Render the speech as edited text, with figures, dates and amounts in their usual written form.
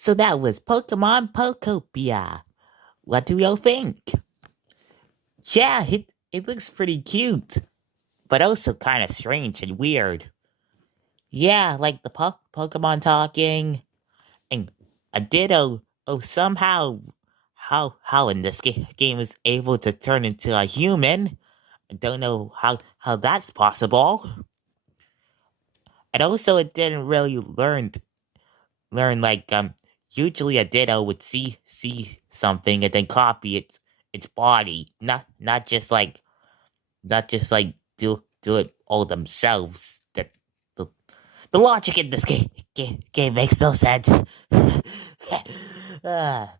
So that was Pokemon Pokopia. What do you think? Yeah, it looks pretty cute, but also kind of strange and weird. Yeah, like the Pokemon talking and a Ditto. Oh, somehow, how in this game is able to turn into a human? I don't know how that's possible. And also, it didn't really learn like usually a Ditto would see something and then copy its body, not just like do it all themselves. That the the logic in this game makes no sense. Ah,